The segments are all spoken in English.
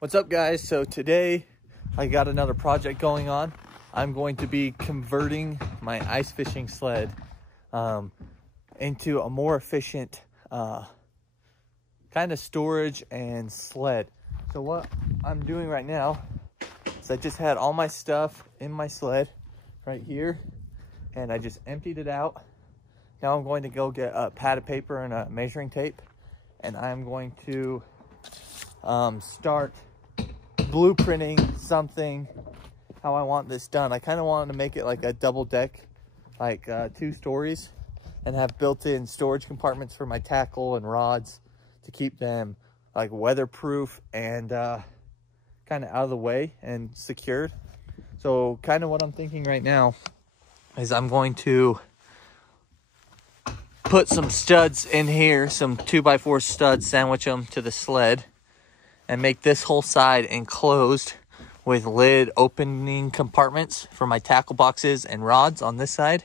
What's up, guys? So today I got another project going on. I'm going to be converting my ice fishing sled into a more efficient kind of storage and sled. So what I'm doing right now is I just had all my stuff in my sled right here and I just emptied it out. Now I'm going to go get a pad of paper and a measuring tape, and I'm going to start blueprinting something how I want this done. I kind of wanted to make it like a double deck, like 2 stories, and have built-in storage compartments for my tackle and rods to keep them like weatherproof and kind of out of the way and secured. So kind of what I'm thinking right now is I'm going to put some studs in here, some 2x4 studs, sandwich them to the sled, and make this whole side enclosed with lid opening compartments for my tackle boxes and rods on this side.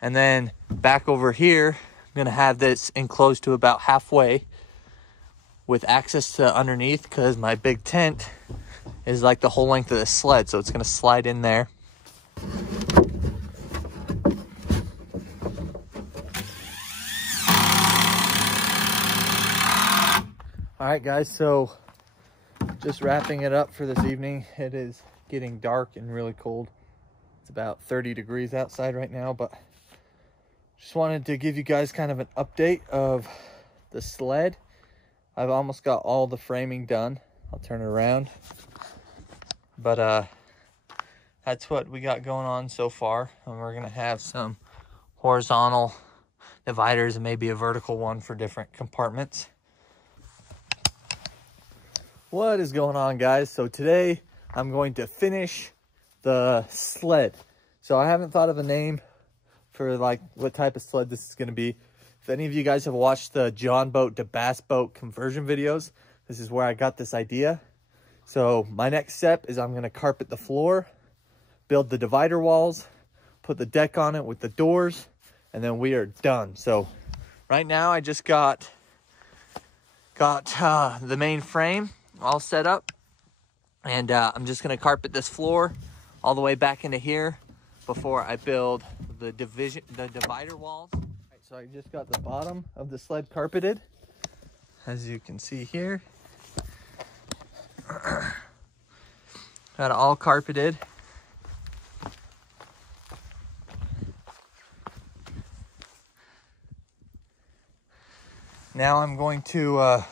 And then back over here, I'm gonna have this enclosed to about halfway with access to underneath, because my big tent is like the whole length of the sled, so it's gonna slide in there. All right, guys, so just wrapping it up for this evening. It is getting dark and really cold. It's about 30 degrees outside right now, but just wanted to give you guys kind of an update of the sled. I've almost got all the framing done. I'll turn it around. But that's what we got going on so far. And we're gonna have some horizontal dividers and maybe a vertical one for different compartments. What is going on, guys? So today I'm going to finish the sled. So I haven't thought of a name for like what type of sled this is going to be. If any of you guys have watched the John boat to bass boat conversion videos, this is where I got this idea. So my next step is I'm going to carpet the floor, build the divider walls, put the deck on it with the doors, and then we are done. So right now I just got the main frame all set up, and I'm just gonna carpet this floor all the way back into here before I build the divider walls. All right, so I just got the bottom of the sled carpeted, as you can see here. Got it all carpeted. Now I'm going to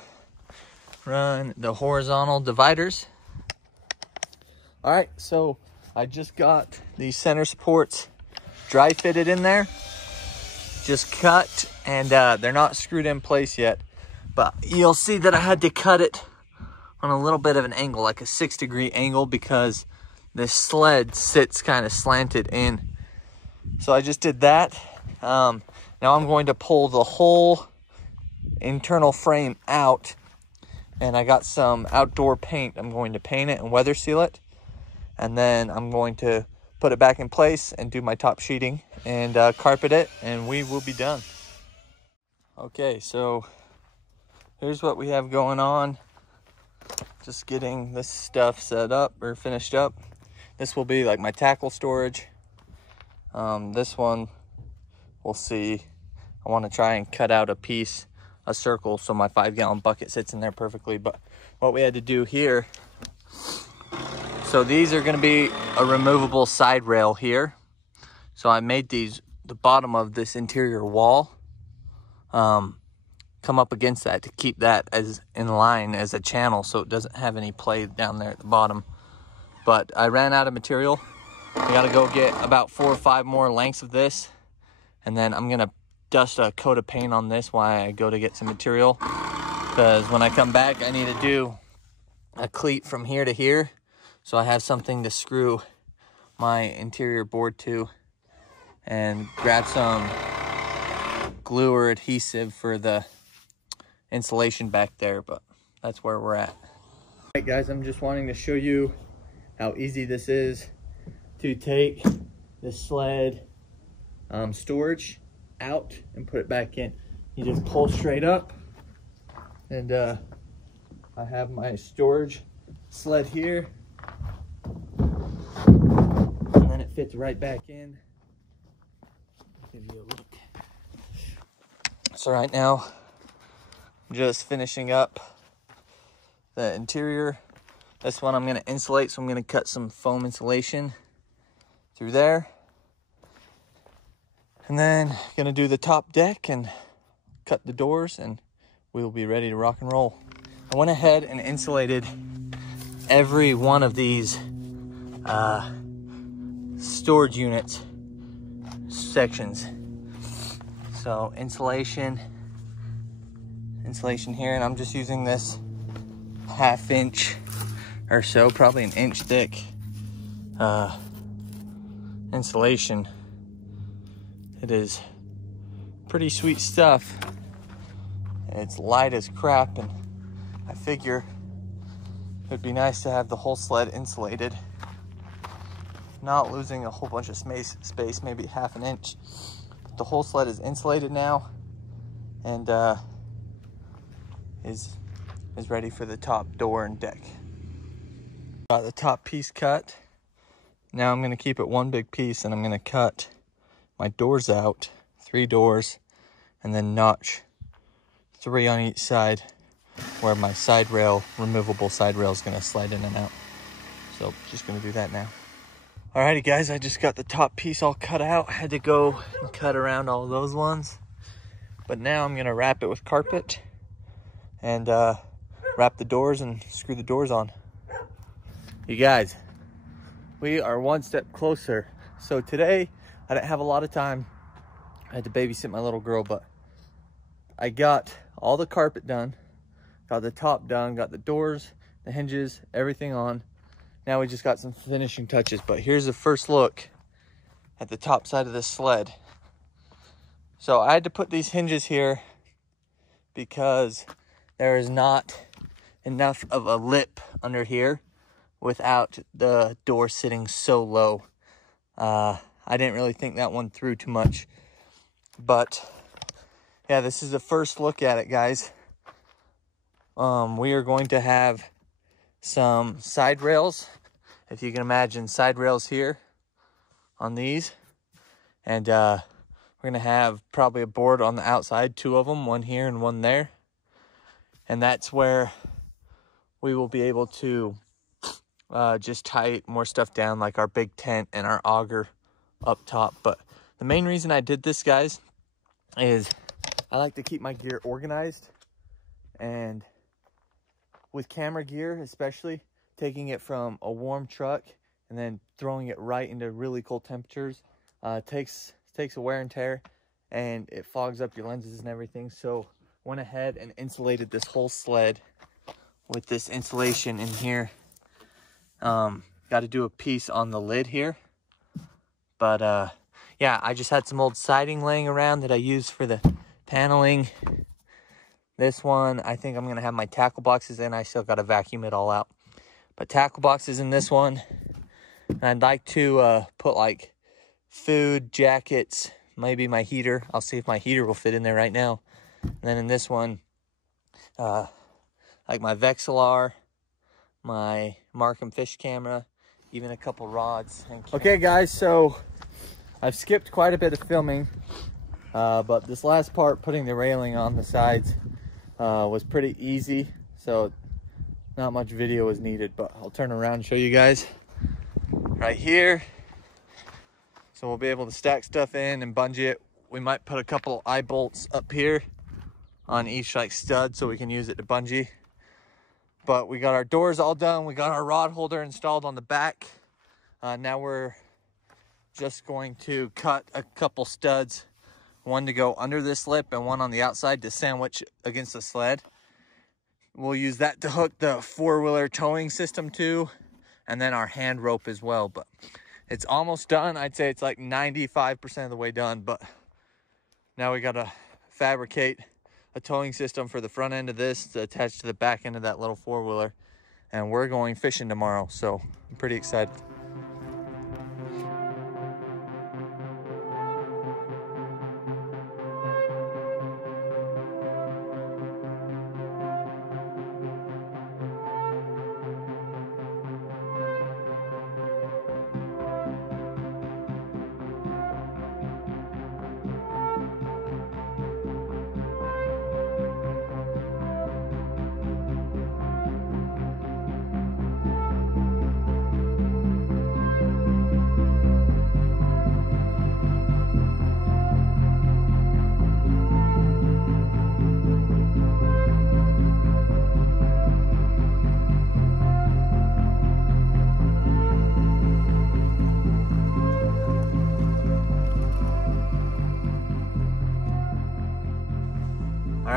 run the horizontal dividers. All right, so I just got these center supports dry fitted in there, just cut, and they're not screwed in place yet, but you'll see that I had to cut it on a little bit of an angle, like a 6-degree angle, because this sled sits kind of slanted in. So I just did that. Now I'm going to pull the whole internal frame out, and I got some outdoor paint. I'm going to paint it and weather seal it, and then I'm going to put it back in place and do my top sheeting and carpet it, and we will be done. Okay, so here's what we have going on. Just getting this stuff set up or finished up. This will be like my tackle storage. This one, we'll see. I want to try and cut out a circle, so my 5-gallon bucket sits in there perfectly. But what we had to do here, so these are going to be a removable side rail here. So I made these, the bottom of this interior wall come up against that to keep that as in line as a channel, so it doesn't have any play down there at the bottom. But I ran out of material. I got to go get about 4 or 5 more lengths of this, and then I'm going to dust a coat of paint on this while I go to get some material, because when I come back I need to do a cleat from here to here, so I have something to screw my interior board to, and grab some glue or adhesive for the insulation back there. But that's where we're at. All right, guys, I'm just wanting to show you how easy this is to take the sled storage out and put it back in. You just pull straight up and I have my storage sled here, and then it fits right back in. Give you a look. So right now, I'm just finishing up the interior. This one I'm going to insulate, so I'm going to cut some foam insulation through there. And then going to do the top deck and cut the doors, and we'll be ready to rock and roll. I went ahead and insulated every one of these storage unit sections. So insulation here, and I'm just using this 1/2 inch or so, probably an inch thick insulation. It is pretty sweet stuff. It's light as crap, and I figure it'd be nice to have the whole sled insulated, not losing a whole bunch of space, maybe 1/2 inch. But the whole sled is insulated now, and is ready for the top door and deck. Got the top piece cut. Now I'm gonna keep it one big piece, and I'm gonna cut my doors out, 3 doors, and then notch 3 on each side where my side rail, removable side rail, is gonna slide in and out. So just gonna do that now. Alrighty guys, I just got the top piece all cut out. Had to go and cut around all those ones. But now I'm gonna wrap it with carpet and wrap the doors and screw the doors on. You guys, we are one step closer. So today, I didn't have a lot of time. I had to babysit my little girl, but I got all the carpet done, got the top done, got the doors, the hinges, everything on. Now we just got some finishing touches, but here's the first look at the top side of this sled. So I had to put these hinges here because there is not enough of a lip under here without the door sitting so low. I didn't really think that one through too much, but yeah, this is the first look at it, guys. We are going to have some side rails, if you can imagine, side rails here on these, and we're gonna have probably a board on the outside, 2 of them, one here and one there, and that's where we will be able to just tie more stuff down, like our big tent and our auger up top. But the main reason I did this, guys, is I like to keep my gear organized, and with camera gear especially, taking it from a warm truck and then throwing it right into really cold temperatures takes a wear and tear, and it fogs up your lenses and everything. So went ahead and insulated this whole sled with this insulation in here. Got to do a piece on the lid here, but yeah, I just had some old siding laying around that I used for the paneling. This one, I think I'm gonna have my tackle boxes in. I still gotta vacuum it all out, but tackle boxes in this one. And I'd like to put like food, jackets, maybe my heater. I'll see if my heater will fit in there right now. And then in this one, like my Vexilar, my Markham fish camera, even a couple rods. Okay guys, so I've skipped quite a bit of filming, but this last part, putting the railing on the sides, was pretty easy, so not much video was needed. But I'll turn around and show you guys right here. So we'll be able to stack stuff in and bungee it. We might put a couple eye bolts up here on each like stud so we can use it to bungee. But we got our doors all done. We got our rod holder installed on the back. Now we're just going to cut a couple studs, one to go under this lip and one on the outside to sandwich against the sled. We'll use that to hook the 4-wheeler towing system to, and then our hand rope as well. But it's almost done. I'd say it's like 95% of the way done, but now we gotta fabricate a towing system for the front end of this to attach to the back end of that little 4-wheeler. And we're going fishing tomorrow, so I'm pretty excited.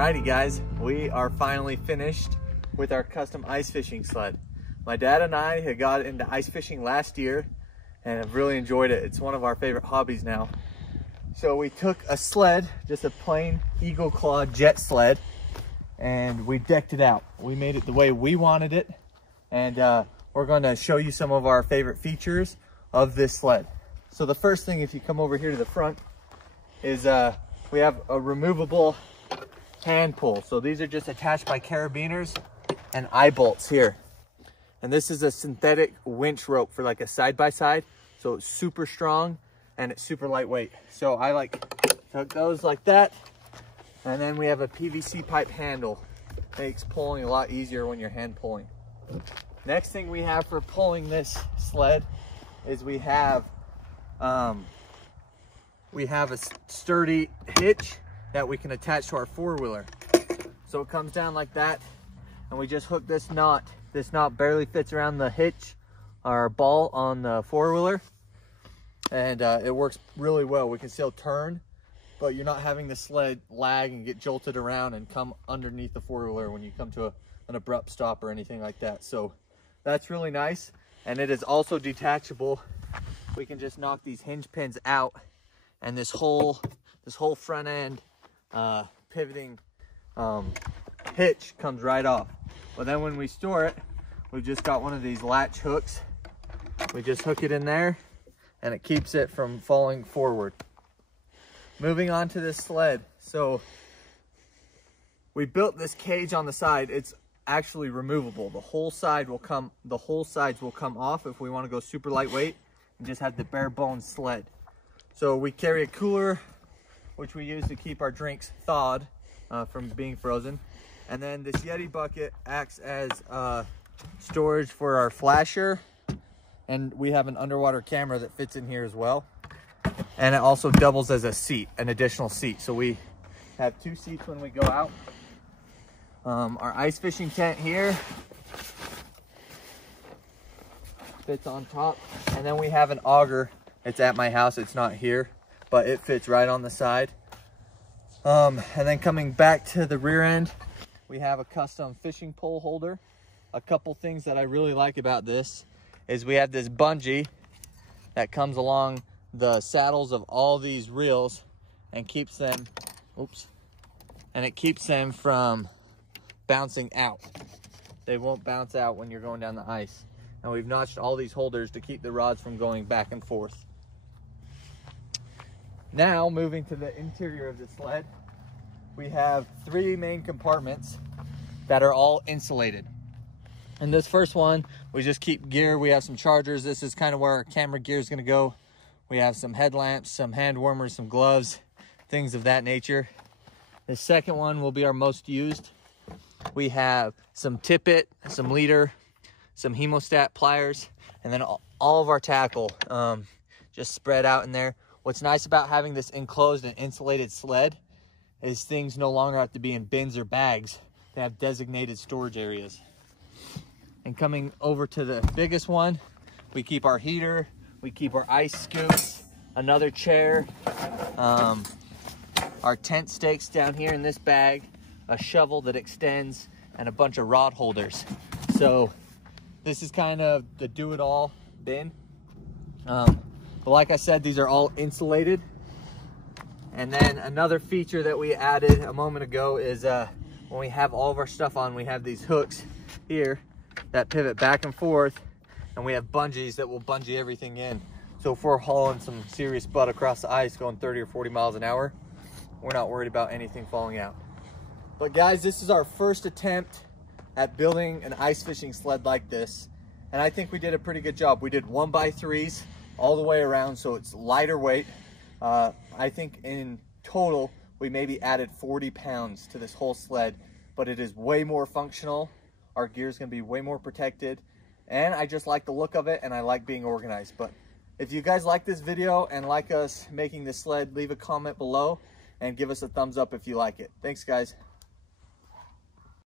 Alrighty guys, we are finally finished with our custom ice fishing sled. My dad and I had got into ice fishing last year and have really enjoyed it. It's one of our favorite hobbies now. So we took a sled, just a plain Eagle Claw jet sled, and we decked it out. We made it the way we wanted it, and we're going to show you some of our favorite features of this sled. So the first thing, if you come over here to the front, is we have a removable hand pull. So these are just attached by carabiners and eye bolts here. And this is a synthetic winch rope for like a side-by-side. So it's super strong and it's super lightweight. So I like took those like that. And then we have a PVC pipe handle. Makes pulling a lot easier when you're hand pulling. Next thing we have for pulling this sled is we have a sturdy hitch that we can attach to our four-wheeler. So it comes down like that, and we just hook this knot. This knot barely fits around the hitch, our ball on the four-wheeler, and it works really well. We can still turn, but you're not having the sled lag and get jolted around and come underneath the four-wheeler when you come to an abrupt stop or anything like that. So that's really nice, and it is also detachable. We can just knock these hinge pins out, and this whole front end pivoting hitch comes right off. But then when we store it, we've just got one of these latch hooks. We just hook it in there and it keeps it from falling forward. Moving on to this sled. So we built this cage on the side. It's actually removable. The whole sides will come off if we want to go super lightweight and just have the bare bones sled. So we carry a cooler, which we use to keep our drinks thawed from being frozen. And then this Yeti bucket acts as storage for our flasher. And we have an underwater camera that fits in here as well. And it also doubles as a seat, an additional seat. So we have 2 seats when we go out. Our ice fishing tent here fits on top. And then we have an auger. It's at my house, it's not here, but it fits right on the side. And then coming back to the rear end, we have a custom fishing pole holder. A couple things that I really like about this is we have this bungee that comes along the saddles of all these reels and keeps them, it keeps them from bouncing out. They won't bounce out when you're going down the ice. And we've notched all these holders to keep the rods from going back and forth. Now, moving to the interior of the sled, we have 3 main compartments that are all insulated. In this first one, we just keep gear. We have some chargers. This is kind of where our camera gear is going to go. We have some headlamps, some hand warmers, some gloves, things of that nature. The second one will be our most used. We have some tippet, some leader, some hemostat pliers, and then all of our tackle just spread out in there. What's nice about having this enclosed and insulated sled is things no longer have to be in bins or bags. They have designated storage areas. And coming over to the biggest one, we keep our heater, we keep our ice scoops, another chair, our tent stakes down here in this bag, a shovel that extends, and a bunch of rod holders. So this is kind of the do-it-all bin. But like I said, these are all insulated. And then another feature that we added a moment ago is when we have all of our stuff on, we have these hooks here that pivot back and forth, and we have bungees that will bungee everything in. So if we're hauling some serious butt across the ice going 30 or 40 miles an hour, we're not worried about anything falling out. But guys, this is our first attempt at building an ice fishing sled like this, and I think we did a pretty good job. We did 1x3s all the way around, so it's lighter weight. I think in total we maybe added 40 pounds to this whole sled, but it is way more functional. Our gear is going to be way more protected, and I just like the look of it, and I like being organized. But if you guys like this video and like us making this sled, leave a comment below and give us a thumbs up if you like it. Thanks guys.